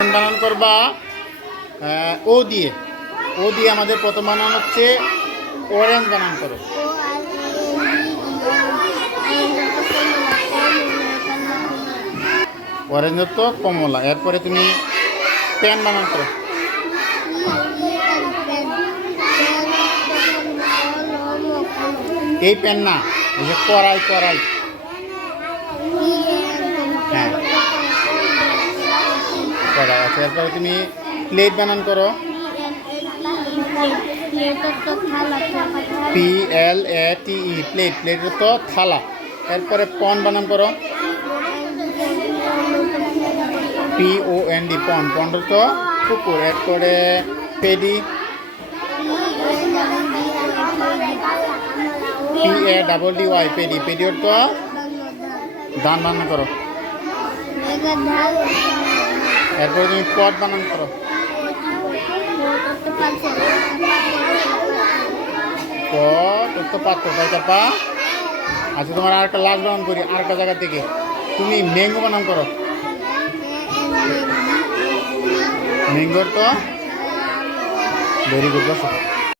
বানান করবা ও দিয়ে। ও দিয়ে আমাদের প্রথম বানান হচ্ছে অরেঞ্জ বানান করো। অরেঞ্জ তো কমলা। এরপরে তুমি পেন বানান করো। এই পেন না, এই যে কড়াই কড়াই। হ্যাঁ কড়াই। আচ্ছা এরপরে তুমি প্লেট বানান করো। PLATE plate. প্লেটের তো থালা। এরপরে পন বানান করো। POND পন। পন্ডর তো কুকুর। এরপরে পেডি। PADDY paddy. পেডিওর তো ধান বানান করো। এরপরে তুমি পট বানান করো। পট তো পাত্র তাই পা। আচ্ছা তোমার আর একটা লাস্ট বানান করি আর একটা জায়গা থেকে। তুমি ম্যাঙ্গো বানান করো। ম্যাঙ্গোর তো ভেরি গুড বসো।